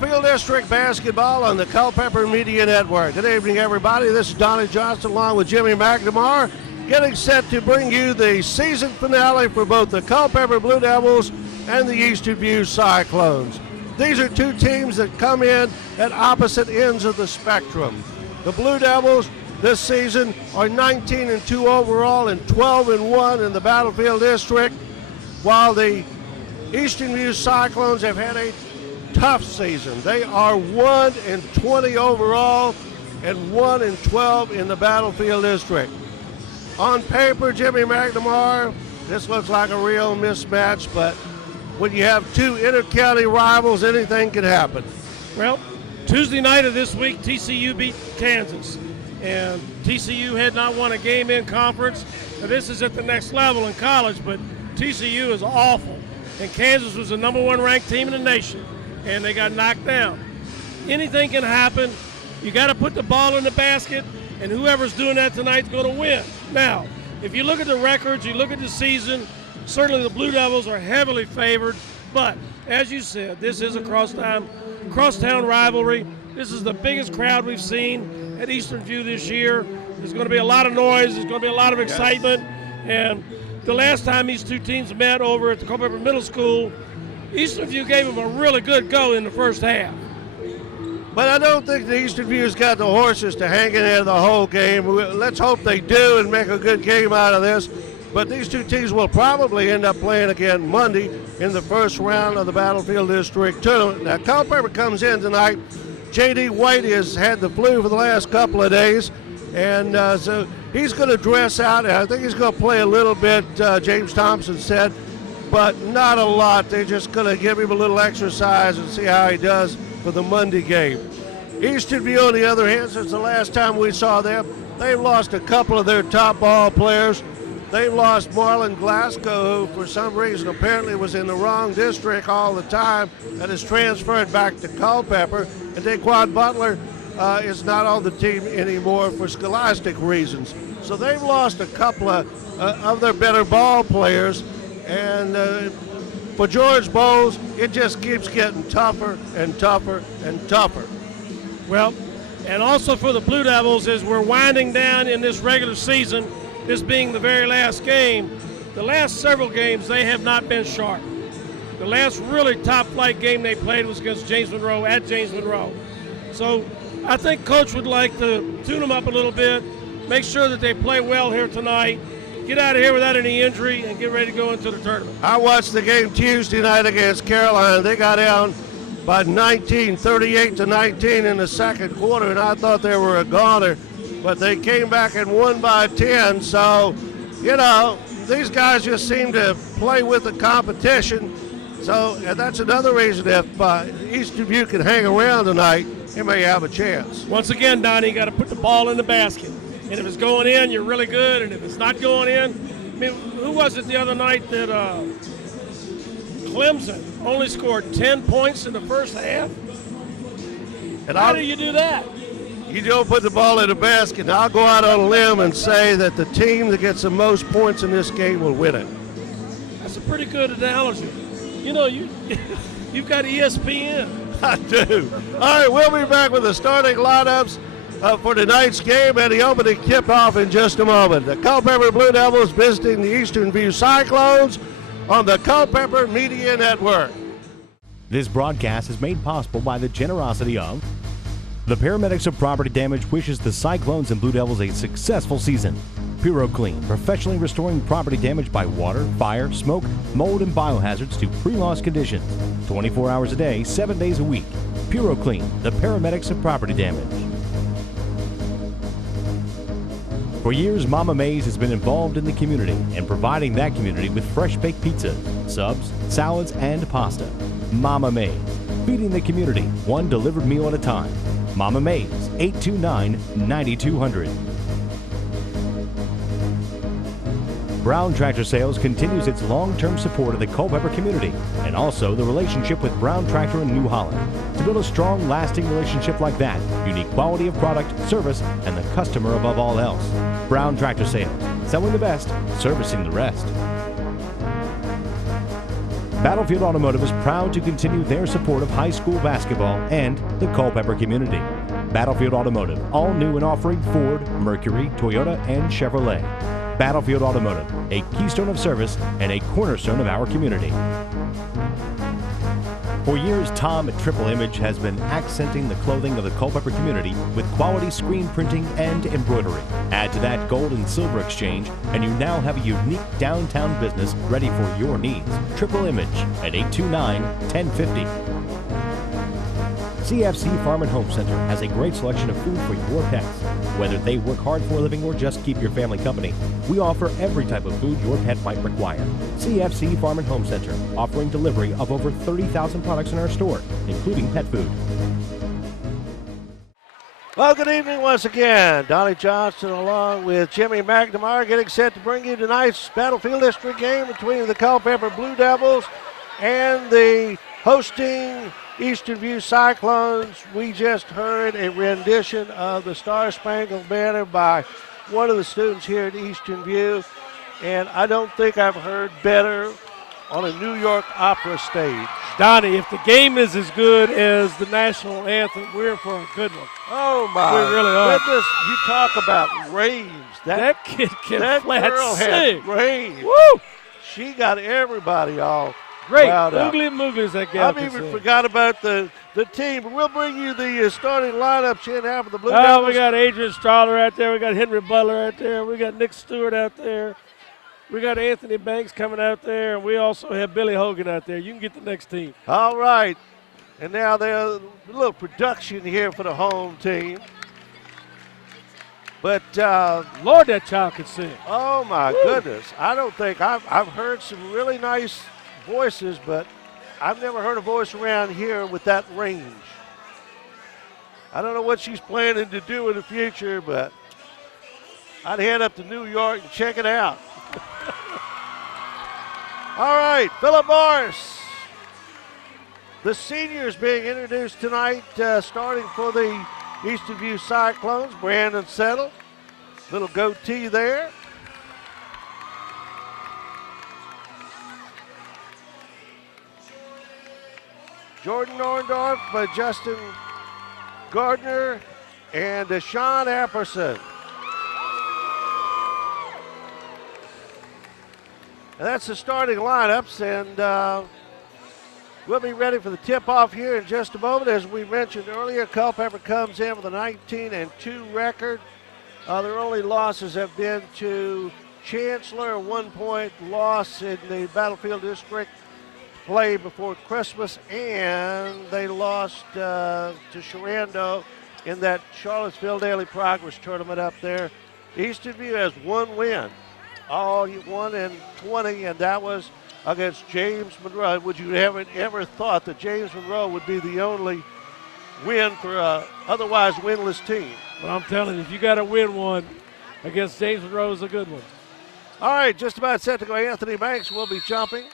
Battlefield District Basketball on the Culpeper Media Network. Good evening, everybody. This is Donnie Johnson along with Jimmy McNamara, getting set to bring you the season finale for both the Culpeper Blue Devils and the Eastern View Cyclones. These are two teams that come in at opposite ends of the spectrum. The Blue Devils this season are 19-2 overall and 12-1 in the Battlefield District, while the Eastern View Cyclones have had a tough season. They are 1-20 overall and 1-12 in the Battlefield District. On paper, Jimmy McNamara, this looks like a real mismatch, but when you have two inter-county rivals, anything can happen. Well, Tuesday night of this week, TCU beat Kansas, and TCU had not won a game in conference. Now, this is at the next level in college, but TCU is awful, and Kansas was the #1 ranked team in the nation, and they got knocked down. Anything can happen. You got to put the ball in the basket, and whoever's doing that tonight is going to win. Now, if you look at the records, you look at the season, certainly the Blue Devils are heavily favored, but as you said, this is a crosstown rivalry. This is the biggest crowd we've seen at Eastern View this year. There's going to be a lot of noise. There's going to be a lot of excitement. And the last time these two teams met over at the Culpeper Middle School, Eastern View gave them a really good go in the first half. But I don't think the Eastern View's got the horses to hang in there the whole game. Let's hope they do and make a good game out of this. But these two teams will probably end up playing again Monday in the first round of the Battlefield District Tournament. Now, Culpeper comes in tonight. J.D. White has had the flu for the last couple of days, and so he's going to dress out. I think he's going to play a little bit, James Thompson said, but not a lot. They're just going to give him a little exercise and see how he does for the Monday game. Eastern View, on the other hand, since the last time we saw them, they've lost a couple of their top ball players. They've lost Marlon Glasgow, who for some reason apparently was in the wrong district all the time, and is transferred back to Culpeper. And Daquan Butler is not on the team anymore for scholastic reasons. So they've lost a couple of their better ball players. And for George Bowles, it just keeps getting tougher and tougher and tougher. Well, and also for the Blue Devils, as we're winding down in this regular season, this being the very last game, the last several games they have not been sharp. The last really top-flight game they played was against James Monroe at James Monroe. So I think Coach would like to tune them up a little bit, make sure that they play well here tonight, get out of here without any injury, and get ready to go into the tournament. I watched the game Tuesday night against Carolina. They got down by 19, 38-19 in the second quarter, and I thought they were a goner. But they came back and won by 10. So, you know, these guys just seem to play with the competition. So, and that's another reason if Eastern View can hang around tonight, he may have a chance. Once again, Donnie, you got to put the ball in the basket. And if it's going in, you're really good. And if it's not going in, I mean, who was it the other night that Clemson only scored 10 points in the first half? And how do you do that? You don't put the ball in the basket. Now, I'll go out on a limb and say that the team that gets the most points in this game will win it. That's a pretty good analogy. You know, you've got ESPN. I do. All right, we'll be back with the starting lineups for tonight's game and the opening tip-off in just a moment. The Culpeper Blue Devils visiting the Eastern View Cyclones on the Culpeper Media Network. This broadcast is made possible by the generosity of the Paramedics of Property Damage wishes the Cyclones and Blue Devils a successful season. PuroClean, professionally restoring property damage by water, fire, smoke, mold, and biohazards to pre-loss conditions. 24 hours a day, 7 days a week. PuroClean, the Paramedics of Property Damage. For years, Mama Mae's has been involved in the community and providing that community with fresh baked pizza, subs, salads, and pasta. Mama Mae's, feeding the community one delivered meal at a time. Mama Mae's, 829-9200. Brown Tractor Sales continues its long-term support of the Culpeper community and also the relationship with Brown Tractor in New Holland. To build a strong, lasting relationship like that, you need quality of product, service, and the customer above all else. Brown Tractor Sales, selling the best, servicing the rest. Battlefield Automotive is proud to continue their support of high school basketball and the Culpeper community. Battlefield Automotive, all new and offering Ford, Mercury, Toyota, and Chevrolet. Battlefield Automotive, a keystone of service and a cornerstone of our community. For years, Tom at Triple Image has been accenting the clothing of the Culpeper community with quality screen printing and embroidery. Add to that gold and silver exchange, and you now have a unique downtown business ready for your needs. Triple Image at 829-1050. CFC Farm and Home Center has a great selection of food for your pets. Whether they work hard for a living or just keep your family company, we offer every type of food your pet might require. CFC Farm and Home Center, offering delivery of over 30,000 products in our store, including pet food. Well, good evening once again. Donnie Johnson along with Jimmy McNamara getting set to bring you tonight's Battlefield District game between the Culpeper Blue Devils and the hosting Eastern View Cyclones. We just heard a rendition of the Star Spangled Banner by one of the students here at Eastern View, and I don't think I've heard better on a New York opera stage. Donnie, if the game is as good as the national anthem, we're for a good one. Oh, my we really are. goodness. You talk about range. That kid can that flat girl sing. had range. Woo! She got everybody all Great. riled up. Oogly moogly as that gal I've can even sing. forgot about the team, but we'll bring you the starting lineups in half of the Blue Oh, Devils. we got Adrian Strahler out there. We got Henry Butler out there. We got Nick Stewart out there. We got Anthony Banks coming out there. And we also have Billy Hogan out there. You can get the next team. All right. And now there's a little production here for the home team. But, Lord, that child can sing. oh, my goodness. I don't think I've heard some really nice voices, but I've never heard a voice around here with that range. I don't know what she's planning to do in the future, but I'd head up to New York and check it out. All right, Philip Morris. The seniors being introduced tonight, starting for the Eastern View Cyclones. Brandon Settle, little goatee there. Jordan Orndorff, Justin Gardner, and Deshaun Apperson. And that's the starting lineups, and we'll be ready for the tip-off here in just a moment. As we mentioned earlier, Culpeper comes in with a 19-2 record. Their only losses have been to Chancellor, a 1-point loss in the Battlefield District play before Christmas, and they lost to Sharando in that Charlottesville Daily Progress tournament up there. Eastern View has one win, all 1-20, and that was against James Monroe. Would you ever thought that James Monroe would be the only win for a otherwise winless team? Well, I'm telling you, if you got to win one against James Monroe, is a good one. All right, just about set to go. Anthony Banks will be jumping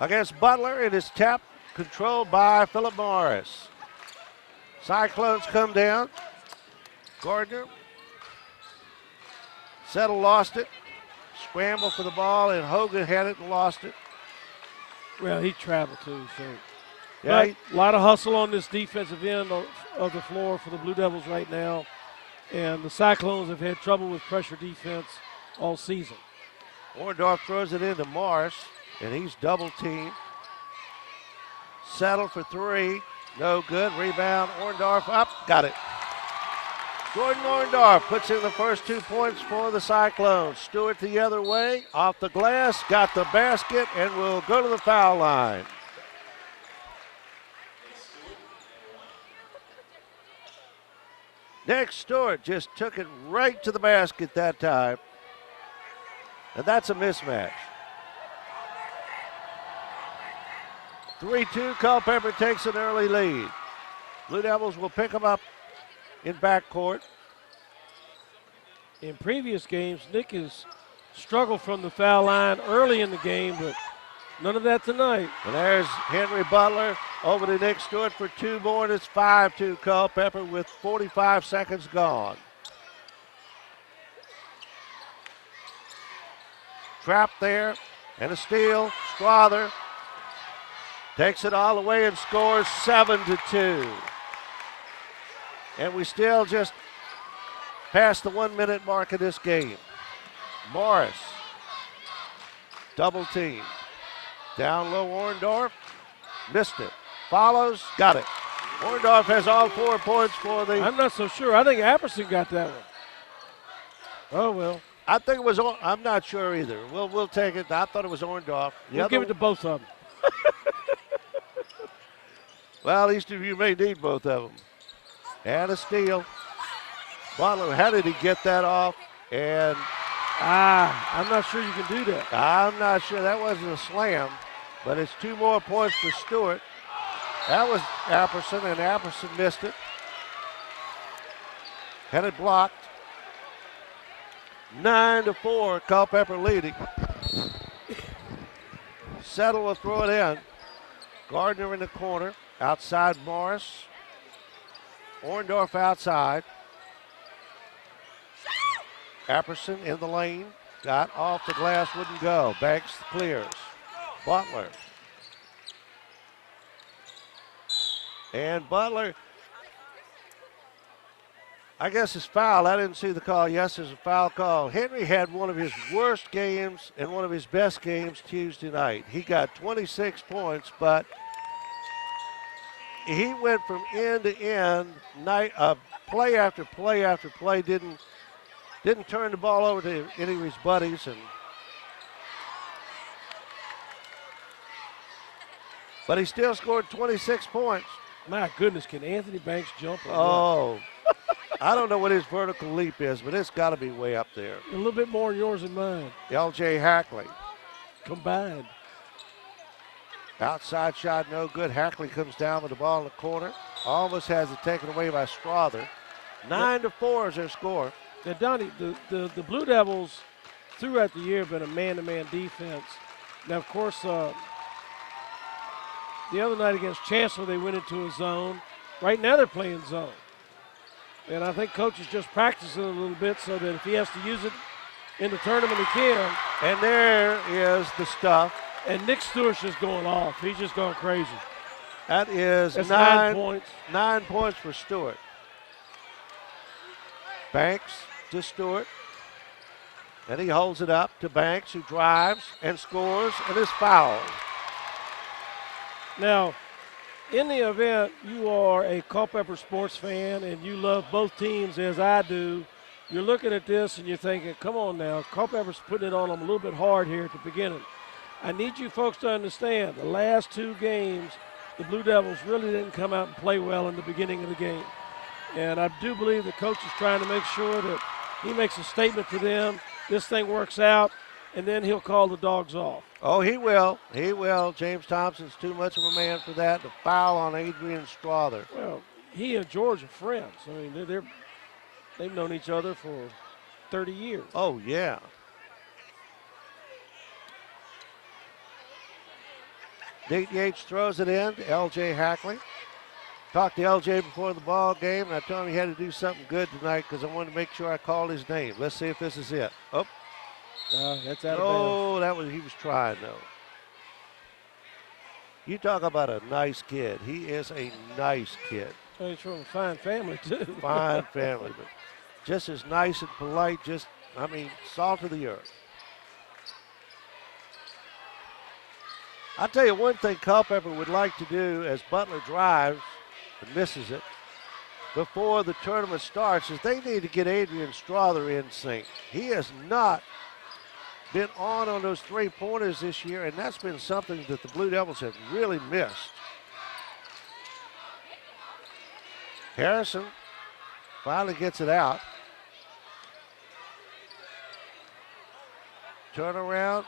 against Butler. It is tap controlled by Philip Morris. Cyclones come down. Gardner. Settle lost it. Scramble for the ball, and Hogan had it and lost it. Well, he traveled too, so. Yeah, But a lot of hustle on this defensive end of the floor for the Blue Devils right now. And the Cyclones have had trouble with pressure defense all season. Orndorff throws it into Morris, and he's double-teamed. Settle for three. No good. Rebound. Orndorff up. Got it. Jordan Orndorff puts in the first 2 points for the Cyclones. Stewart the other way. Off the glass. Got the basket and will go to the foul line. Nick Stewart just took it right to the basket that time. And that's a mismatch. 3-2, Culpeper takes an early lead. Blue Devils will pick them up in backcourt. In previous games, Nick has struggled from the foul line early in the game, but none of that tonight. And there's Henry Butler over to Nick Stewart for two more, and it's 5-2 Culpeper with 45 seconds gone. trapped there, and a steal. Strother takes it all the way and scores 7-2. And we still just past the 1 minute mark of this game. Morris, double team. Down low, Orndorff, missed it. Follows, got it. Orndorff has all 4 points for the. I'm not so sure. I think Apperson got that one. Oh, well. I think it was, I'm not sure either. We'll take it. I thought it was Orndorff. We'll give it to both of them. Well, East of you may need both of them. And a steal. Butler, how did he get that off? And I'm not sure you can do that. I'm not sure. That wasn't a slam, but it's 2 more points for Stewart. That was Apperson, and Apperson missed it. Had it blocked. 9-4, Culpeper leading. Settle will throw it in. Gardner in the corner. Outside Morris. Orndorff outside. Apperson in the lane. Got off the glass, wouldn't go. Banks clears. Butler. And Butler, I guess it's foul. I didn't see the call. Yes, there's a foul call. Henry had one of his worst games and one of his best games Tuesday night. He got 26 points, but he went from end to end, play after play after play, didn't turn the ball over to any of his buddies. But he still scored 26 points. My goodness, can Anthony Banks jump? Oh, I don't know what his vertical leap is, but it's got to be way up there. A little bit more than yours and mine. L.J. Hackley. Combined. Outside shot, no good. Hackley comes down with the ball in the corner. Almost has it taken away by Strother. 9-4 is their score. Now, Donnie, the Blue Devils throughout the year have been a man-to-man defense. Now, of course, the other night against Chancellor, they went into a zone. Right now they're playing zone. And I think Coach is just practicing a little bit so that if he has to use it in the tournament, he can. And there is the stuff. And Nick Stewart's just going off. He's just going crazy. That's 9 points. 9 points for Stewart. Banks to Stewart. And he holds it up to Banks, who drives and scores and is fouled. Now, in the event you are a Culpeper sports fan and you love both teams as I do, you're looking at this and you're thinking, come on now, Culpeper's putting it on them a little bit hard here at the beginning. I need you folks to understand the last 2 games, the Blue Devils really didn't come out and play well in the beginning of the game. And I do believe the coach is trying to make sure that he makes a statement to them, this thing works out, and then he'll call the dogs off. Oh, he will. He will. James Thompson's too much of a man for that. The foul on Adrian Strother. Well, he and George are friends. I mean, they've known each other for 30 years. Oh, yeah. Nate Yates throws it in to L.J. Hackley. Talked to L.J. before the ball game, and I told him he had to do something good tonight because I wanted to make sure I called his name. Let's see if this is it. Oh. That's out of bounds. He was trying, though. You talk about a nice kid. He is a nice kid. Well, he's from a fine family, too. Fine family, but just as nice and polite, salt of the earth. I'll tell you one thing Culpeper would like to do as Butler drives and misses it before the tournament starts is they need to get Adrian Strother in sync. He has not been on those 3-pointers this year, and that's been something that the Blue Devils have really missed. Harrison finally gets it out. Turnaround,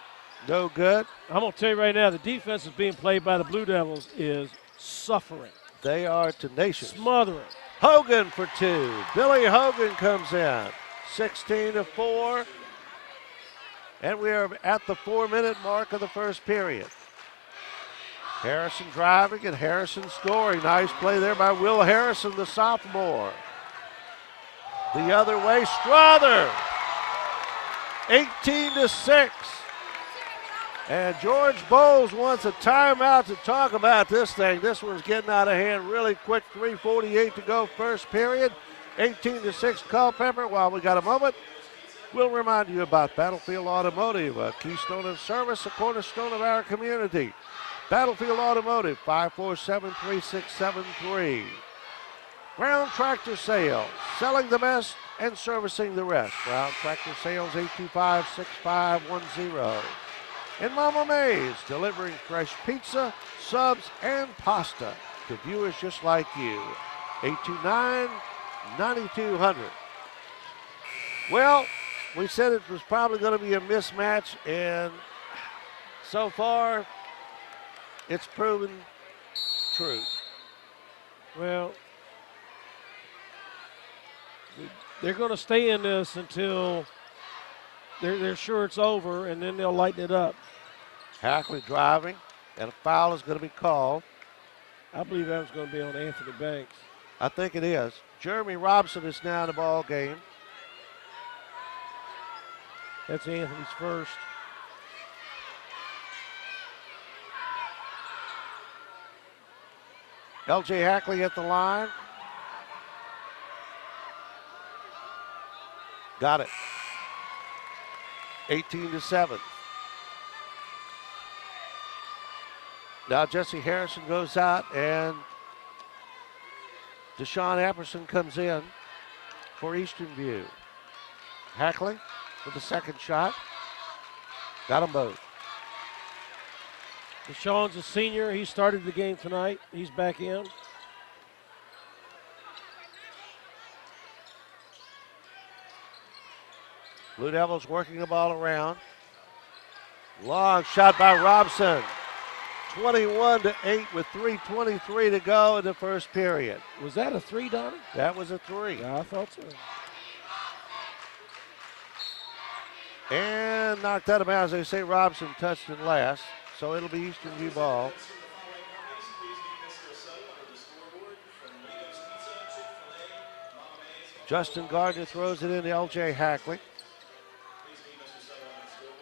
no good. I'm going to tell you right now, the defense that's being played by the Blue Devils is suffering. They are tenacious. Smothering. Hogan for 2. Billy Hogan comes in. 16-4. And we are at the 4-minute mark of the first period. Harrison driving and Harrison scoring. Nice play there by Will Harrison, the sophomore. The other way, Strother. 18-6. And George Bowles wants a timeout to talk about this thing. This one's getting out of hand really quick. 3:48 to go, first period. 18-6 Culpeper. While we got a moment, we'll remind you about Battlefield Automotive, a keystone of service, a cornerstone of our community. Battlefield Automotive, 547-3673. Brown Tractor Sales, selling the best and servicing the rest. Brown Tractor Sales, 825-6510. And Mama Mae's, delivering fresh pizza, subs, and pasta to viewers just like you. 829-9200. Well, we said it was probably going to be a mismatch, and so far, it's proven true. Well, they're going to stay in this until they're sure it's over, and then they'll lighten it up. Hackley driving, and a foul is going to be called. I believe that was going to be on Anthony Banks. I think it is. Jeremy Robson is now in the ball game. That's Anthony's first. L.J. Hackley at the line. Got it. 18-7. Now Jesse Harrison goes out, and Deshaun Apperson comes in for Eastern View. Hackley for the second shot. Got them both. Deshaun's a senior. He started the game tonight. He's back in. Blue Devils working the ball around. Long shot by Robson. 21-8 with 3:23 to go in the first period. Was that a three, Donnie? That was a three. Yeah, I thought so. And knocked out of bounds. They say Robson touched it last, so it'll be Eastern View ball. Justin Gardner throws it in to L.J. Hackley.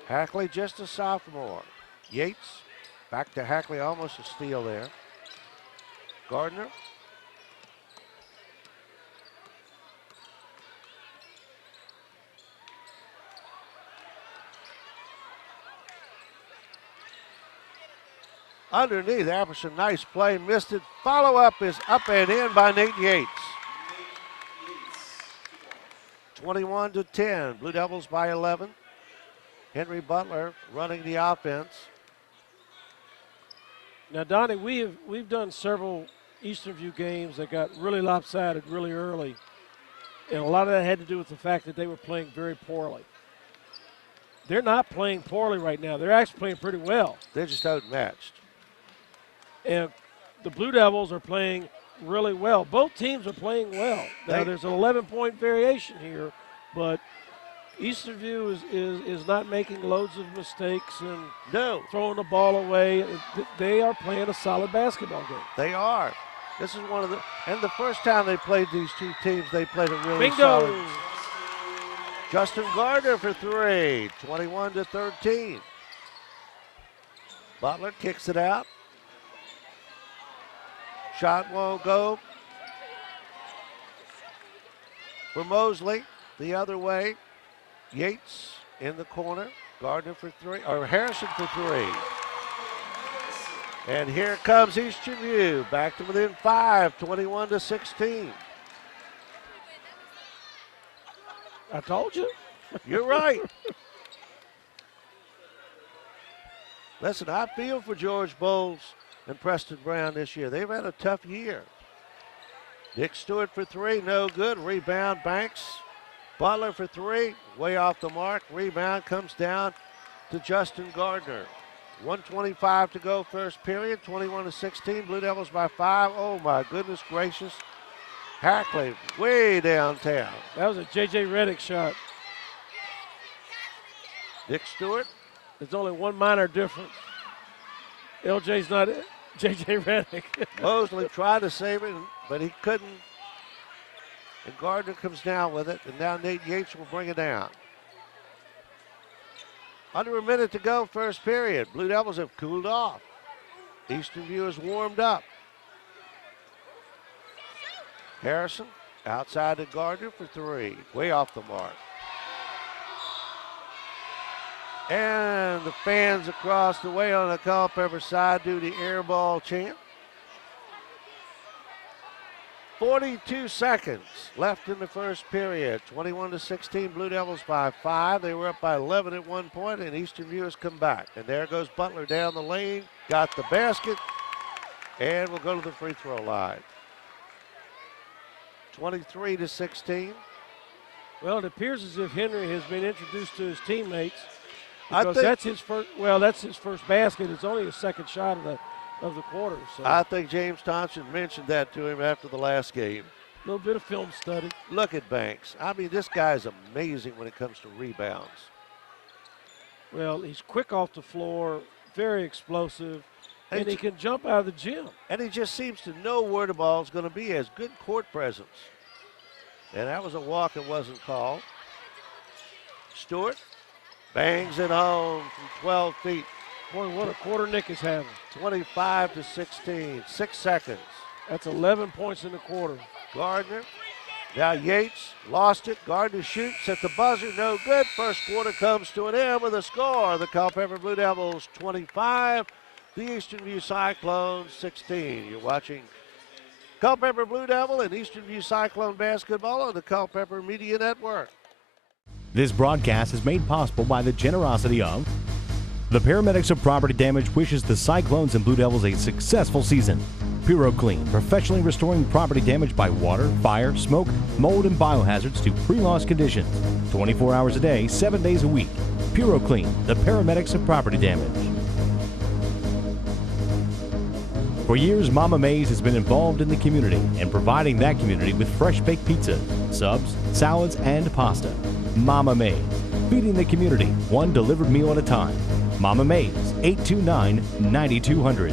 Hackley just a sophomore. Yates back to Hackley, almost a steal there. Gardner. Underneath, Apperson, nice play, missed it. Follow-up is up and in by Nate Yates. 21-10, Blue Devils by 11. Henry Butler running the offense. Now, Donnie, we've done several Eastern View games that got really lopsided really early, and a lot of that had to do with the fact that they were playing very poorly. They're not playing poorly right now. They're actually playing pretty well. They're just outmatched. And the Blue Devils are playing really well. Both teams are playing well. Now, there's an 11-point variation here, but Eastern View is not making loads of mistakes and throwing the ball away. They are playing a solid basketball game. They are. This is one of the, and the first time they played these two teams, they played a really solid. Justin Gardner for three, 21-13. Butler kicks it out. Shot won't go. For Mosley, the other way. Yates in the corner. Gardner for three, or Harrison for three. And here comes Eastern View, back to within 5, 21-16. I told you. You're right. Listen, I feel for George Bowles and Preston Brown this year. They've had a tough year. Dick Stewart for three, no good. Rebound, Banks. Butler for three, way off the mark. Rebound comes down to Justin Gardner. 1:25 to go, first period. 21-16. Blue Devils by 5. Oh my goodness gracious! Hackley way downtown. That was a J.J. Reddick shot. Dick Stewart. There's only one minor difference. LJ's not J.J. Reddick. Mosley tried to save it, but he couldn't. And Gardner comes down with it, and now Nate Yates will bring it down. Under a minute to go, first period. Blue Devils have cooled off. Eastern View has warmed up. Harrison outside to Gardner for three. Way off the mark. And the fans across the way on the Culpeper side do the air ball chant. 42 seconds left in the first period. 21-16, Blue Devils by 5. They were up by 11 at one point, and Eastern View has come back. And there goes Butler down the lane, got the basket, and will go to the free throw line. 23-16. Well, it appears as if Henry has been introduced to his teammates because that's his first basket. It's only his second shot of the quarter. So I think James Thompson mentioned that to him after the last game. A little bit of film study. Look at Banks. I mean, this guy is amazing when it comes to rebounds. Well, he's quick off the floor, very explosive, and he can jump out of the gym. And he just seems to know where the ball is going to be. He has good court presence. And that was a walk that wasn't called. Stewart bangs it home from 12 feet. Boy, what a quarter Nick is having. 25-16, 6 seconds. That's 11 points in the quarter. Gardner, now Yates lost it. Gardner shoots at the buzzer, no good. First quarter comes to an end with a score. The Culpeper Blue Devils 25, the Eastern View Cyclones 16. You're watching Culpeper Blue Devil and Eastern View Cyclone basketball on the Culpeper Media Network. This broadcast is made possible by the generosity of the Paramedics of Property Damage wishes the Cyclones and Blue Devils a successful season. PuroClean, professionally restoring property damaged by water, fire, smoke, mold, and biohazards to pre-loss conditions. 24 hours a day, 7 days a week. PuroClean, the Paramedics of Property Damage. For years, Mama Mae's has been involved in the community and providing that community with fresh baked pizzas, subs, salads, and pasta. Mama Mae's, feeding the community one delivered meal at a time. Mama Mae's, 829-9200.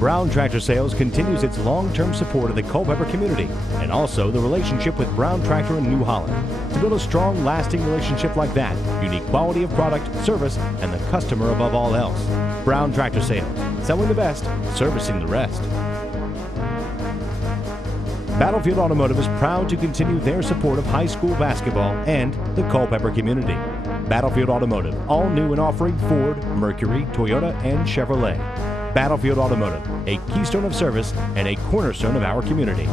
Brown Tractor Sales continues its long-term support of the Culpeper community and also the relationship with Brown Tractor in New Holland. To build a strong, lasting relationship like that, you need quality of product, service, and the customer above all else. Brown Tractor Sales, selling the best, servicing the rest. Battlefield Automotive is proud to continue their support of high school basketball and the Culpeper community. Battlefield Automotive, all new and offering Ford, Mercury, Toyota, and Chevrolet. Battlefield Automotive, a keystone of service and a cornerstone of our community.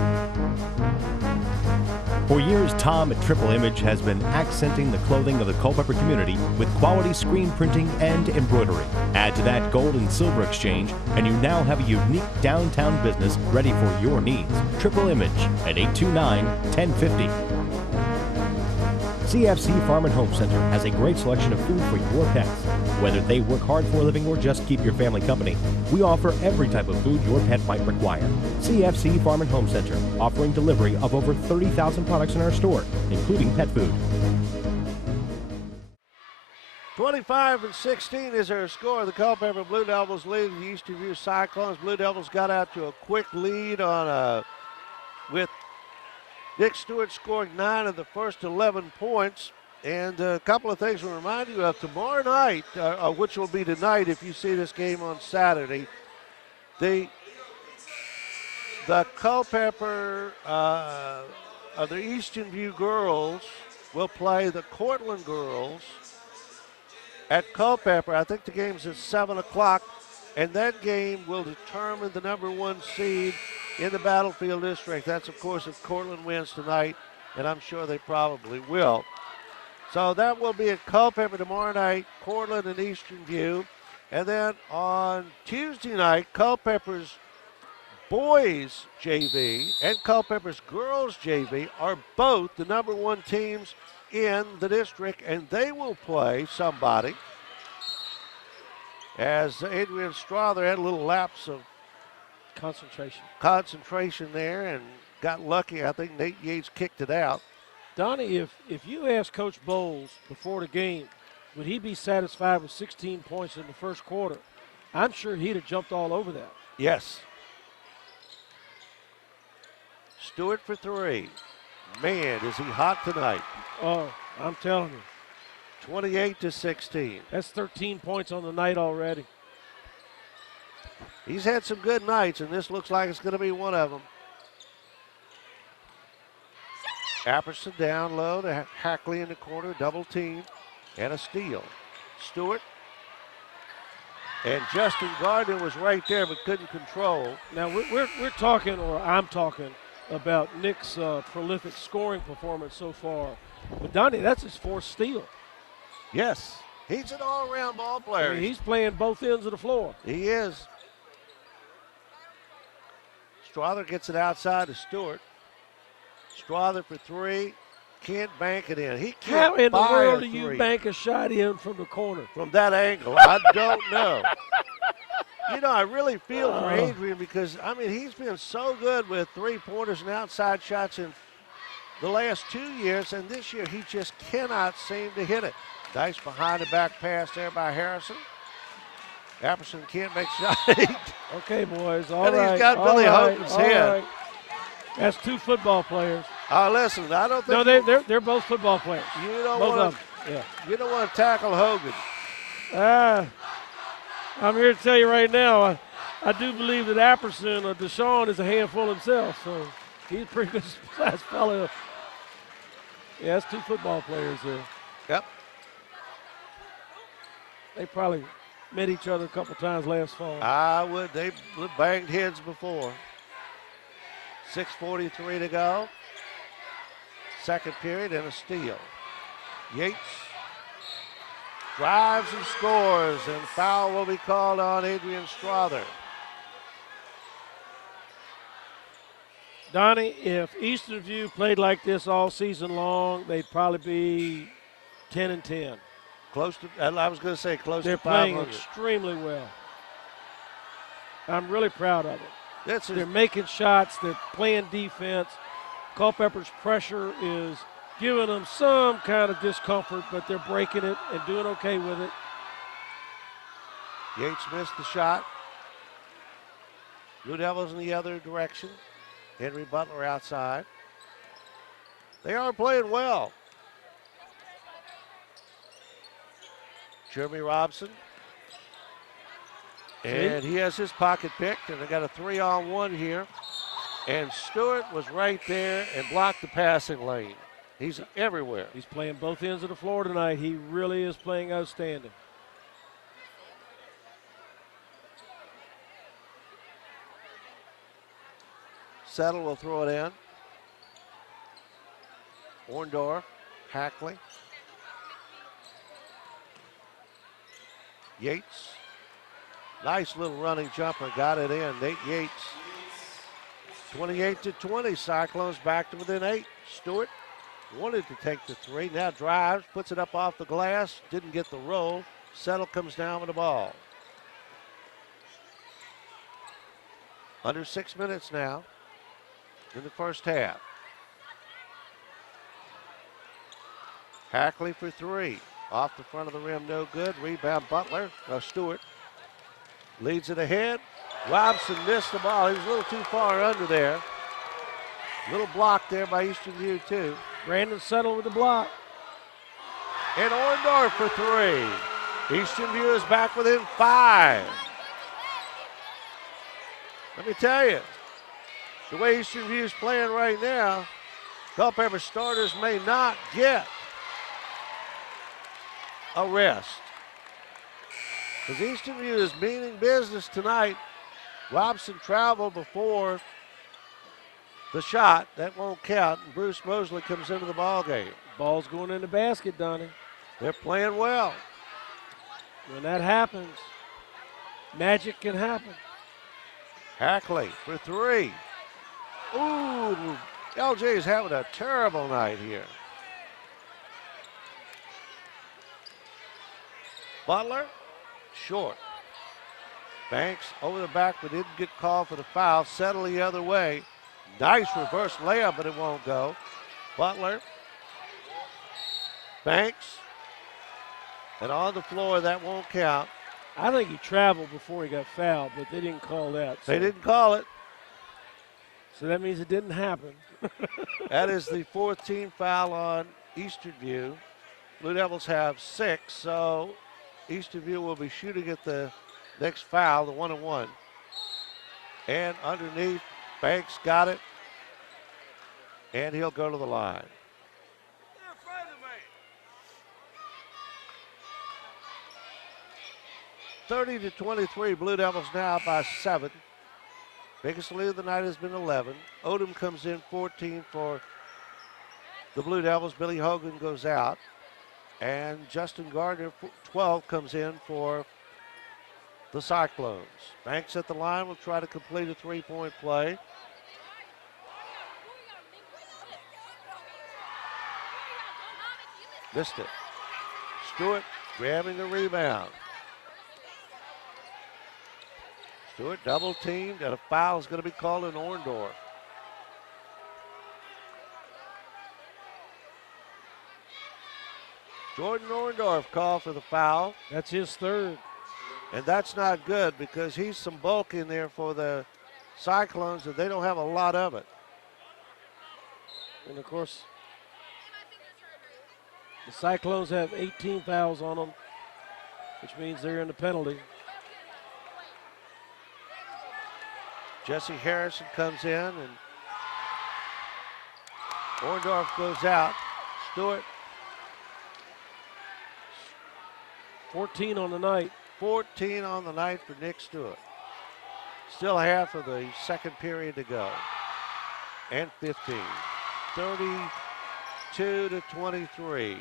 For years, Tom at Triple Image has been accenting the clothing of the Culpeper community with quality screen printing and embroidery. Add to that gold and silver exchange, and you now have a unique downtown business ready for your needs. Triple Image at 829-1050. CFC Farm and Home Center has a great selection of food for your pets. Whether they work hard for a living or just keep your family company, we offer every type of food your pet might require. CFC Farm and Home Center, offering delivery of over 30,000 products in our store, including pet food. 25-16 is our score. The Culpeper Blue Devils lead the Eastern View Cyclones. Blue Devils got out to a quick lead on with Dick Stewart scoring 9 of the first 11 points. And a couple of things to remind you of. Tomorrow night, which will be tonight if you see this game on Saturday, the Culpeper, the Eastern View girls will play the Cortland girls at Culpeper. I think the game's at 7 o'clock, and that game will determine the number 1 seed in the Battlefield District. That's, of course, if Cortland wins tonight, and I'm sure they probably will. So that will be at Culpeper tomorrow night, Cortland and Eastern View. And then on Tuesday night, Culpeper's boys JV and Culpeper's girls JV are both the number 1 teams in the district, and they will play somebody. As Adrian Strother had a little lapse of concentration there and got lucky. I think Nate Yates kicked it out. Donnie, if you asked Coach Bowles before the game, would he be satisfied with 16 points in the first quarter? I'm sure he'd have jumped all over that. Yes. Stewart for 3. Man, is he hot tonight. Oh, I'm telling you. 28-16. That's 13 points on the night already. He's had some good nights, and this looks like it's going to be one of them. Apperson down low to Hackley in the corner, double team, and a steal. Stewart. And Justin Gardner was right there but couldn't control. Now, we're talking, or I'm talking, about Nick's prolific scoring performance so far. But, Donnie, that's his fourth steal. Yes, he's an all-around ball player. I mean, he's playing both ends of the floor. He is. Strother gets it outside to Stewart. Strother for three. Can't bank it in. He can't. How in the buy world a do you three. bank a shot in from the corner? From that angle? I don't know. You know, I really feel for Adrian because, I mean, he's been so good with three-pointers and outside shots in the last 2 years, and this year he just cannot seem to hit it. Nice behind the back pass there by Harrison. Apperson can't make shot. Okay, boys, all And right. he's got all Billy right, Hogan's all head. right. That's two football players. Listen, I don't think No, they're both football players. you don't Both want of to. them. You don't want to tackle Hogan. Yeah. I'm here to tell you right now, I do believe that Apperson or Deshaun is a handful himself, so he's a pretty good size fellow. Yeah, that's two football players there. Yep. They probably met each other a couple times last fall. I would. They banged heads before. 6:43 to go. Second period and a steal. Yates drives and scores, and foul will be called on Adrian Strother. Donnie, if Eastern View played like this all season long, they'd probably be 10-10. Close to, I was going to say close They're to playing 500. extremely well. I'm really proud of it. That's They're making shots. They're playing defense. Culpepper's pressure is giving them some kind of discomfort, but they're breaking it and doing okay with it. Yates missed the shot. Blue Devils in the other direction. Henry Butler outside. They are playing well. Jeremy Robson. And he has his pocket picked, and they got a 3-on-1 here. And Stewart was right there and blocked the passing lane. He's everywhere. He's playing both ends of the floor tonight. He really is playing outstanding. Settle will throw it in. Orndorff, Hackley. Yates. Nice little running jumper, got it in. Nate Yates. 28-20, Cyclones back to within 8. Stewart wanted to take the three, now drives, puts it up off the glass, didn't get the roll. Settle comes down with the ball. Under 6 minutes now in the first half. Hackley for three. Off the front of the rim, no good. Rebound Butler, Stewart. Leads it ahead. Robson missed the ball. He was a little too far under there. Little block there by Eastern View, too. Brandon Settle with the block. And Orndorff for three. Eastern View is back within 5. Let me tell you, the way Eastern View is playing right now, Culpeper starters may not get a rest. Because Eastern View is meaning business tonight. Robson traveled before the shot. That won't count. And Bruce Mosley comes into the ball game. Ball's going in the basket, Donnie. They're playing well. When that happens, magic can happen. Hackley for three. Ooh, LJ is having a terrible night here. Butler, short. Banks over the back, but didn't get called for the foul. Settle the other way. Nice reverse layup, but it won't go. Butler. Banks. And on the floor, that won't count. I think he traveled before he got fouled, but they didn't call that. They didn't call it. So that means it didn't happen. That is the 4th team foul on Eastern View. Blue Devils have 6, so Eastern View will be shooting at the next foul, the 1-and-1. And underneath, Banks got it, and he'll go to the line. 30-23, Blue Devils now by 7. Biggest lead of the night has been 11. Odom comes in 14 for the Blue Devils. Billy Hogan goes out. And Justin Gardner, 12, comes in for the Cyclones. Banks at the line will try to complete a three-point play. Missed it. Stewart grabbing the rebound. Stewart double teamed, and a foul is going to be called in Orndorff. Jordan Orndorff called for the foul. That's his third. And that's not good because he's some bulk in there for the Cyclones, and they don't have a lot of it. And, of course, the Cyclones have 18 fouls on them, which means they're in the penalty. Jesse Harrison comes in, and Orndorff goes out. Stewart. 14 on the night. 14 on the night for Nick Stewart. Still half of the second period to go. And 15. 32-23.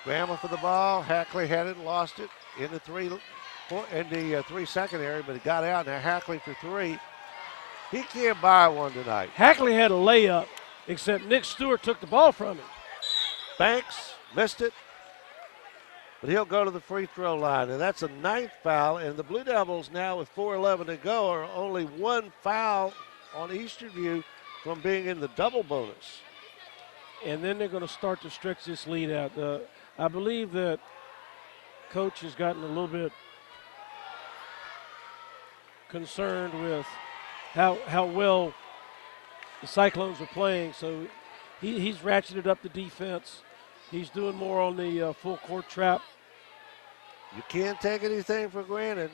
Scramble for the ball. Hackley had it, lost it in the three secondary, but it got out. Now Hackley for 3. He can't buy one tonight. Hackley had a layup, except Nick Stewart took the ball from him. Banks missed it, but he'll go to the free throw line, and that's a 9th foul. And the Blue Devils now with 4:11 to go are only 1 foul on Eastern View from being in the double bonus. And then they're going to start to stretch this lead out. I believe that coach has gotten a little bit concerned with how well the Cyclones are playing. So he's ratcheted up the defense. He's doing more on the full court trap. You can't take anything for granted.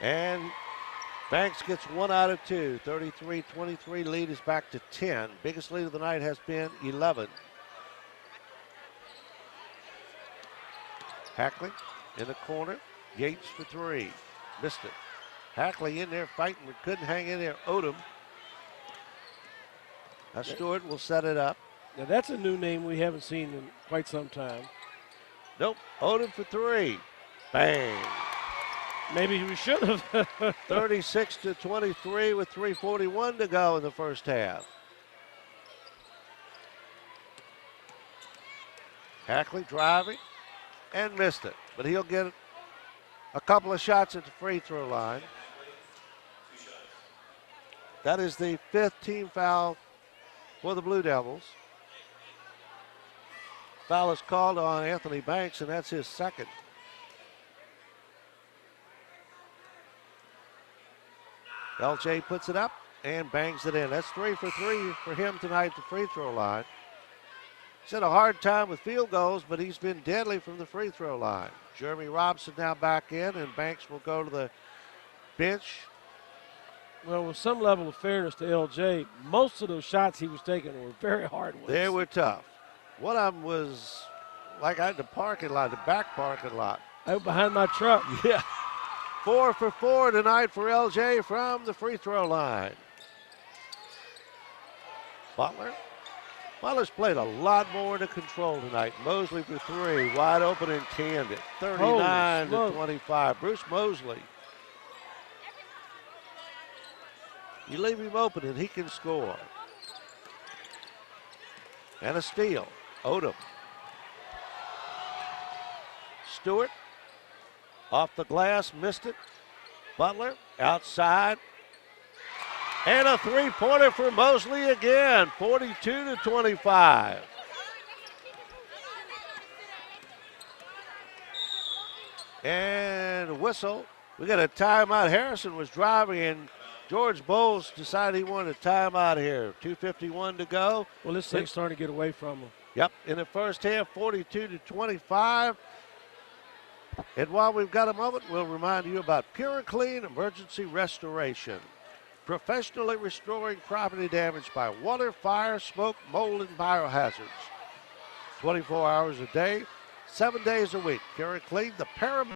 And Banks gets 1 out of 2. 33-23 lead is back to 10. Biggest lead of the night has been 11. Hackley in the corner. Yates for 3. Missed it. Hackley in there fighting, but couldn't hang in there. Odom. Now Stewart will set it up. Now that's a new name we haven't seen in quite some time. Nope. Odom for 3. Bang. Maybe we should have. 36-23 with 3:41 to go in the first half. Hackley driving and missed it, but he'll get a couple of shots at the free throw line. That is the 5th team foul for the Blue Devils. Foul is called on Anthony Banks, and that's his 2nd. LJ puts it up and bangs it in. That's 3 for 3 for him tonight at the free throw line. He's had a hard time with field goals, but he's been deadly from the free throw line. Jeremy Robson now back in, and Banks will go to the bench. Well, with some level of fairness to LJ, most of those shots he was taking were very hard ones. They were tough. One of them was like out the parking lot, the back parking lot. Out behind my truck. Yeah. 4 for 4 tonight for LJ from the free throw line. Butler's played a lot more into control tonight. Mosley for 3, wide open and canned it. 39-25. Bruce Mosley. You leave him open and he can score. And a steal. Odom. Stewart off the glass, missed it. Butler outside. And a three-pointer for Mosley again, 42-25. And whistle. We got a timeout. Harrison was driving, and George Bowles decided he wanted a timeout here. 2:51 to go. Well, this thing's starting to get away from him. Yep, in the first half, 42-25. And while we've got a moment, we'll remind you about PuroClean Emergency Restoration. Professionally restoring property damage by water, fire, smoke, mold, and biohazards. 24 hours a day, 7 days a week. PuroClean, the Paramedics.